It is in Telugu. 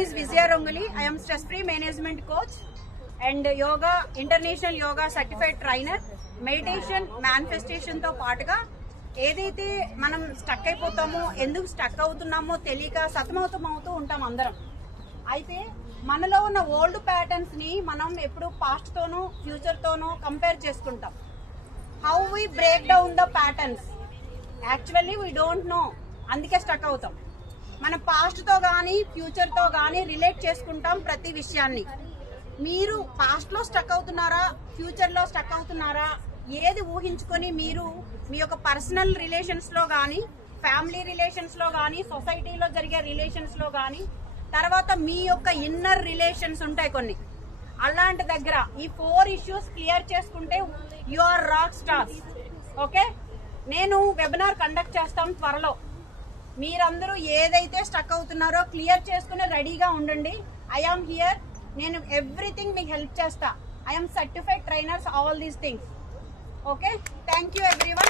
is Vijaya Rongoli. I am stress free management coach and yoga international yoga certified trainer. Meditation మేనిఫెస్టేషన్తో పాటుగా ఏదైతే మనం స్టక్ అయిపోతామో, ఎందుకు స్టక్ అవుతున్నామో తెలియక సతమవుతూ ఉంటాం అందరం. అయితే మనలో ఉన్న ఓల్డ్ ప్యాటర్న్స్ని మనం ఎప్పుడు పాస్ట్తోనూ ఫ్యూచర్తోనూ కంపేర్ చేసుకుంటాం. How we break down the patterns, actually we don't know, అందుకే స్టక్ అవుతాం. మన పాస్ట్తో కానీ ఫ్యూచర్తో కానీ రిలేట్ చేసుకుంటాం ప్రతి విషయాన్ని. మీరు పాస్ట్లో స్టక్ అవుతున్నారా, ఫ్యూచర్లో స్టక్ అవుతున్నారా, ఏది ఊహించుకొని మీరు మీ యొక్క పర్సనల్ రిలేషన్స్లో కానీ, ఫ్యామిలీ రిలేషన్స్లో కానీ, సొసైటీలో జరిగే రిలేషన్స్లో కానీ, తర్వాత మీ యొక్క ఇన్నర్ రిలేషన్స్ ఉంటాయి కొన్ని, అలాంటి దగ్గర ఈ 4 ఇష్యూస్ క్లియర్ చేసుకుంటే you are rock stars. Okay, నేను వెబినార్ కండక్ట్ చేస్తాం త్వరలో. మీరందరూ ఏదైతే స్టక్ అవుతున్నారో క్లియర్ చేసుకుని రెడీగా ఉండండి. I am here. నేను ఎవ్రీథింగ్ మీకు హెల్ప్ చేస్తా. I am certified trainers all these things. Okay, thank you everyone.